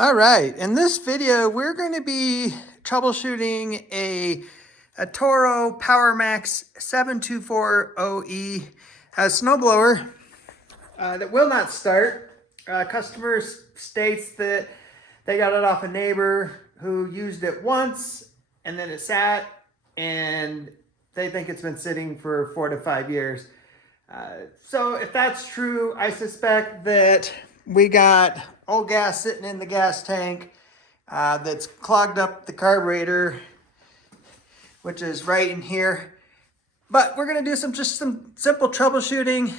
All right, in this video, we're going to be troubleshooting a Toro PowerMax 7240E snowblower that will not start. Customer states that they got it off a neighbor who used it once and then it sat, and they think it's been sitting for 4 to 5 years. So if that's true, I suspect that we got old gas sitting in the gas tank that's clogged up the carburetor, which is right in here. But we're gonna do just some simple troubleshooting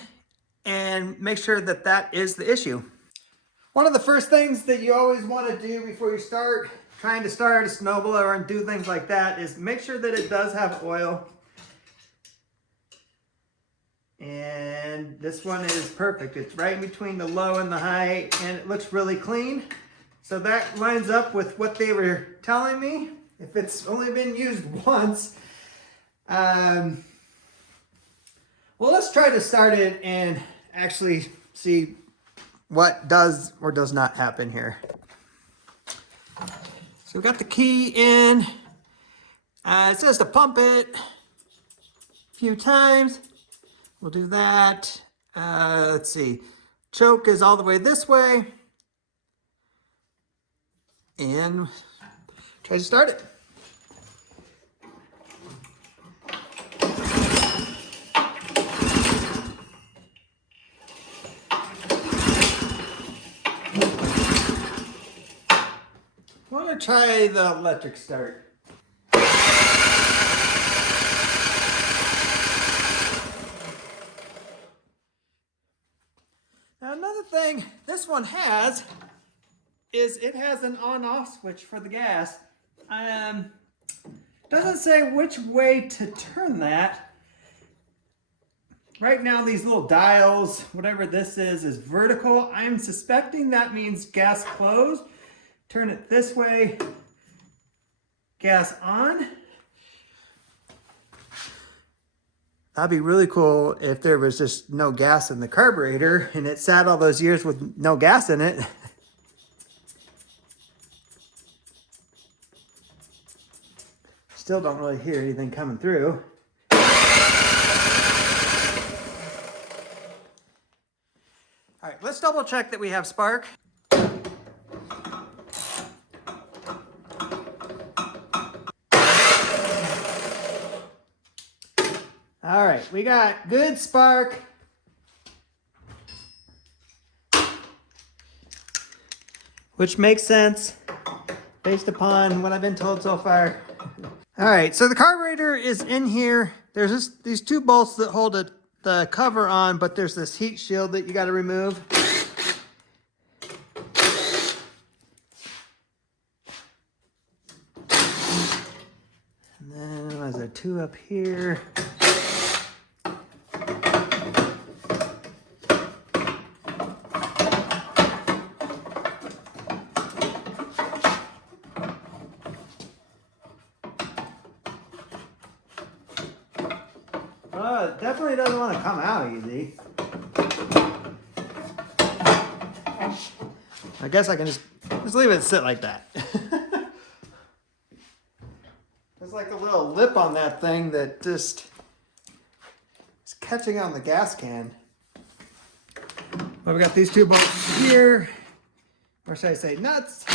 and make sure that that is the issue. One of the first things that you always want to do before you start trying to start a snowblower and do things like that is make sure that it does have oil. And this one is perfect. It's right in between the low and the high, and it looks really clean. So that lines up with what they were telling me. If it's only been used once, well, let's try to start it and actually see what does or does not happen here. So we got the key in. It says to pump it a few times. We'll do that. Let's see. Choke is all the way this way. And try to start it. I want to try the electric start. Now another thing this one has is it has an on-off switch for the gas. Doesn't say which way to turn that. Right now these little dials, whatever this is vertical. I'm suspecting that means gas closed. Turn it this way, gas on. That'd be really cool if there was just no gas in the carburetor and it sat all those years with no gas in it. Still don't really hear anything coming through. All right, let's double check that we have spark. All right, we got good spark. Which makes sense based upon what I've been told so far. All right, so the carburetor is in here. There's these two bolts that hold the cover on, but there's this heat shield that you got to remove. And then there's a two up here. It definitely doesn't want to come out easy. I guess I can just leave it sit like that. There's like a little lip on that thing that just is catching on the gas can. But we got these two bolts here, or should I say nuts,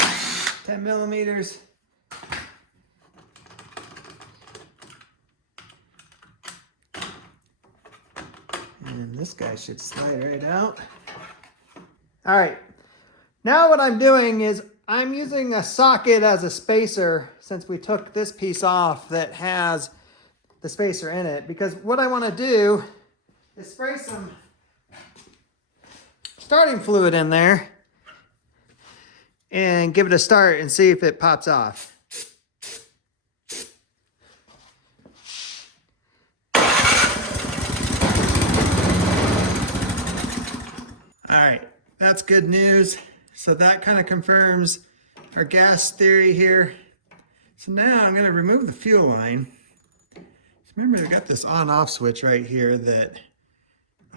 10 millimeters. And this guy should slide right out. All right, now what I'm doing is I'm using a socket as a spacer since we took this piece off that has the spacer in it, because what I want to do is spray some starting fluid in there and give it a start and see if it pops off. All right, that's good news. So that kind of confirms our gas theory here. So now I'm going to remove the fuel line. So remember, I got this on-off switch right here that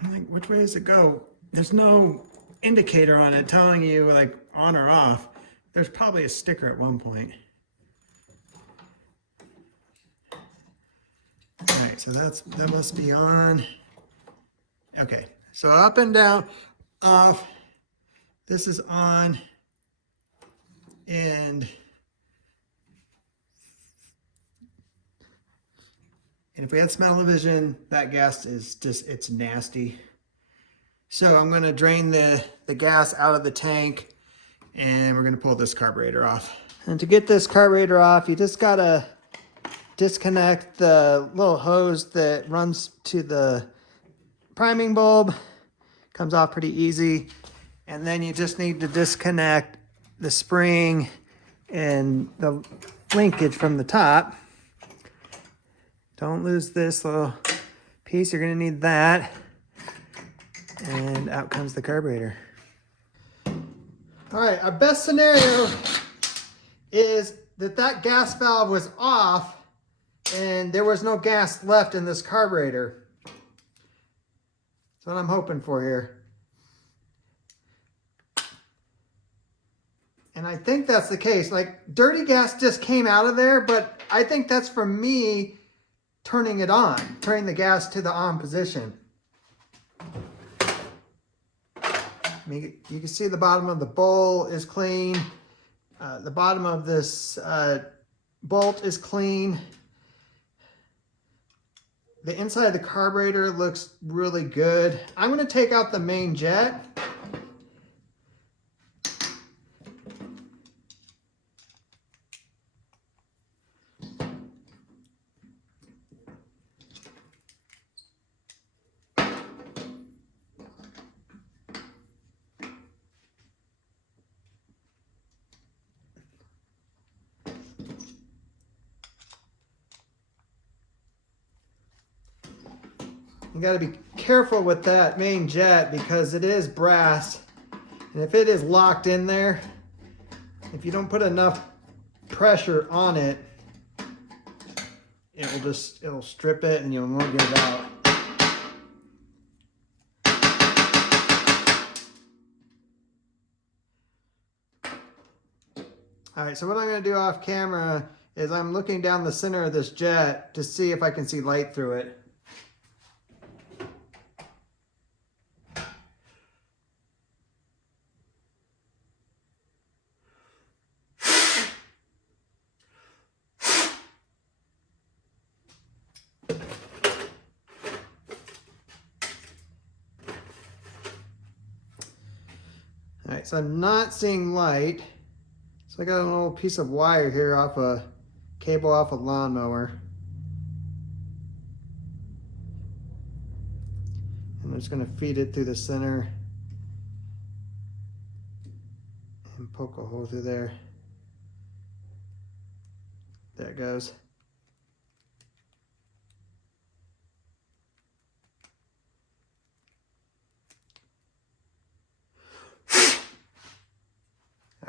I'm like, which way does it go? There's no indicator on it telling you like on or off. There's probably a sticker at one point. All right, so that must be on. Okay, so up and down, off. This is on, and if we had smell-o-vision, that gas is just, it's nasty. So I'm gonna drain the gas out of the tank, and we're gonna pull this carburetor off. And to get this carburetor off, you just gotta disconnect the little hose that runs to the priming bulb. Comes off pretty easy. And then you just need to disconnect the spring and the linkage from the top. Don't lose this little piece. You're gonna need that. And out comes the carburetor. All right, our best scenario is that gas valve was off and there was no gas left in this carburetor. That's what I'm hoping for here. And I think that's the case. Like, dirty gas just came out of there, but I think that's from me turning it on, turning the gas to the on position. I mean, you can see the bottom of the bowl is clean. The bottom of this bolt is clean. The inside of the carburetor looks really good. I'm going to take out the main jet. You got to be careful with that main jet because it is brass. And if it is locked in there, if you don't put enough pressure on it, it'll strip it and you won't get it out. All right, so what I'm going to do off camera is I'm looking down the center of this jet to see if I can see light through it. All right, so I'm not seeing light. So I got a little piece of wire here off a cable off a lawnmower. And I'm just going to feed it through the center and poke a hole through there. There it goes.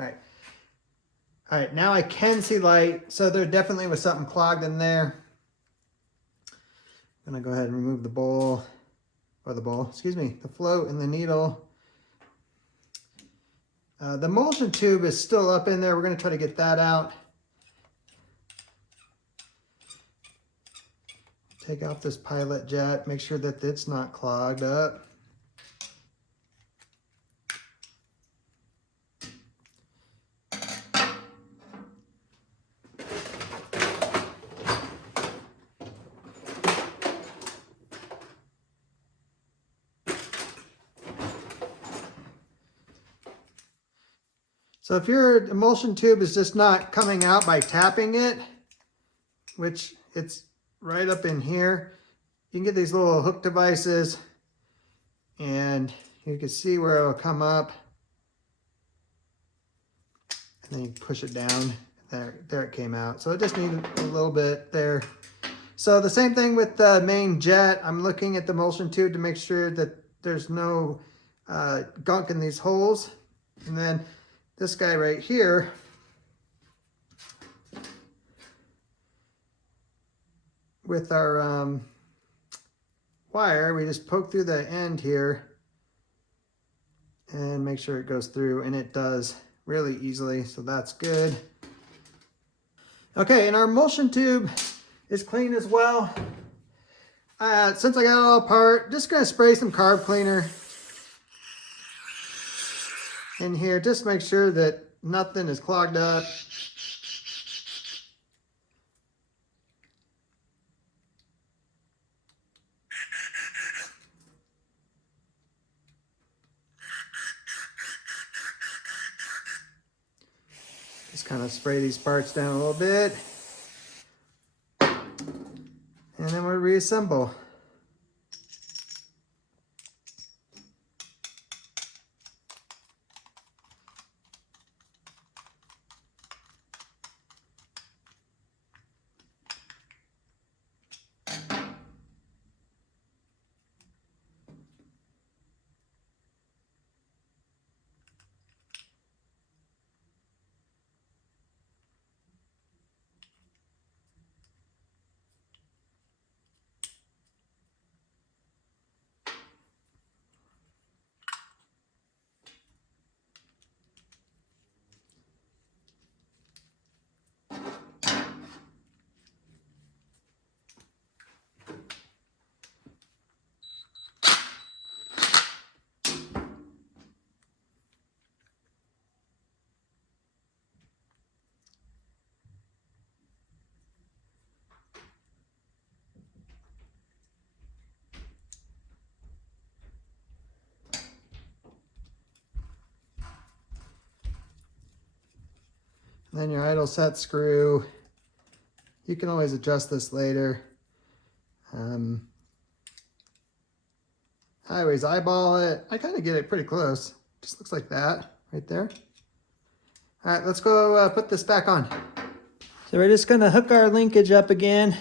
All right. All right, now I can see light. So there definitely was something clogged in there. I'm gonna go ahead and remove the bowl, or the float and the needle. The emulsion tube is still up in there. We're gonna try to get that out. Take off this pilot jet, make sure that it's not clogged up. So if your emulsion tube is just not coming out by tapping it, which it's right up in here, you can get these little hook devices and you can see where it'll come up. And then you push it down. There it came out. So it just needed a little bit there. So the same thing with the main jet. I'm looking at the emulsion tube to make sure that there's no gunk in these holes. And then this guy right here, with our wire, we just poke through the end here and make sure it goes through, and it does. really easily, so that's good. Okay, and our emulsion tube is clean as well. Since I got it all apart, just gonna spray some carb cleaner in here. Just make sure that nothing is clogged up. Just kind of spray these parts down a little bit. And then we'll reassemble. Then your idle set screw. You can always adjust this later. I always eyeball it. I kind of get it pretty close. Just looks like that right there. All right, let's go put this back on. So we're just gonna hook our linkage up again.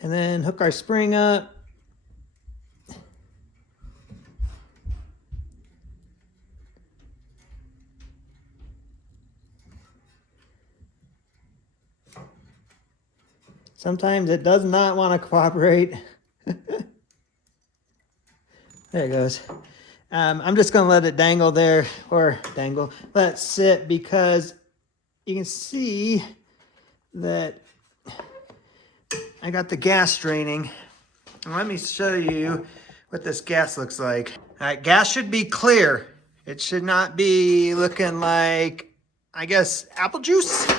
And then hook our spring up. Sometimes it does not want to cooperate. There it goes. I'm just going to let it dangle there, or let it sit, because you can see that I got the gas draining. And let me show you what this gas looks like. All right, gas should be clear. It should not be looking like, I guess, apple juice.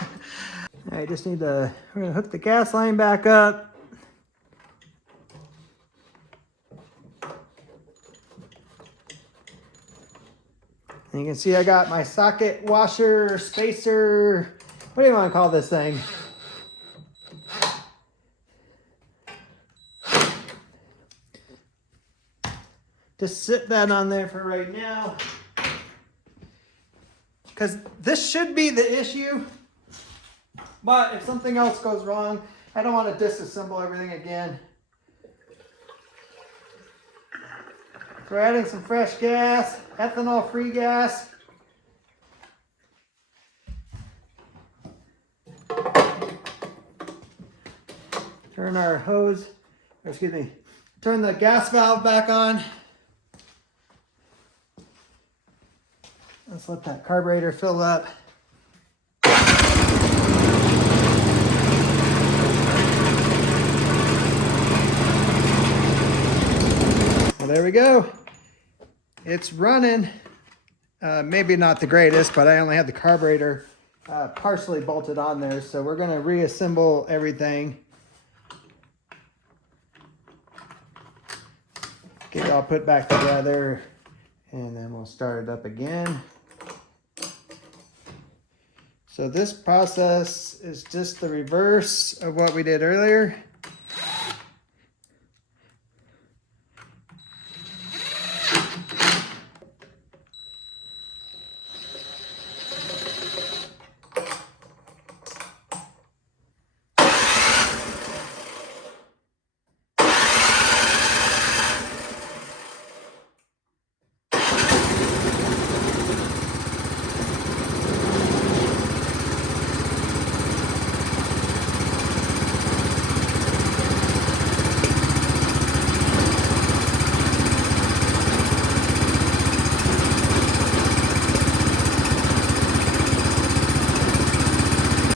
I just need to, we're gonna hook the gas line back up. And you can see I got my socket washer, spacer, what do you want to call this thing? Just sit that on there for right now. Because this should be the issue. But if something else goes wrong, I don't want to disassemble everything again. So we're adding some fresh gas, ethanol-free gas. Turn our hose, turn the gas valve back on. Let's let that carburetor fill up. Well, there we go. It's running. Maybe not the greatest, but I only had the carburetor partially bolted on there, so we're going to reassemble everything. Get it all put back together, and then we'll start it up again. So this process is just the reverse of what we did earlier.